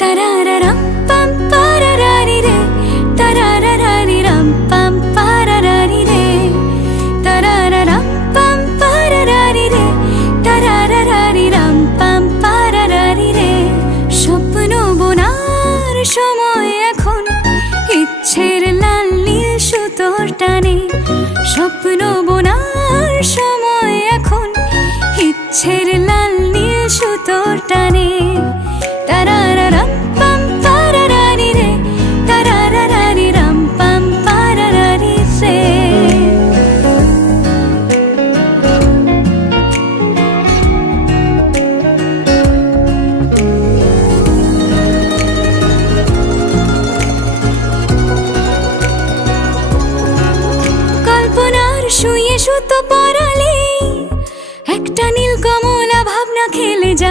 Tarararam pam pararari re, tarararari ram pam pararari re, tarararam pam pararari re, tarararari ram pam pararari re. স্বপ্ন বোনার সময় এখন, ইচ্ছের লাল নীল সুতোর টানে। স্বপ্ন বোনার সময় এখন, ইচ্ছের লাল নীল সুতোর টানে। তারারারাম পাম পারারারি রে, তারারারারি রাম পাম পারারারি রে। কল্পনার শুয়ে সুতো পরালে একটা নীল কমলা ভাবনা খেলে যা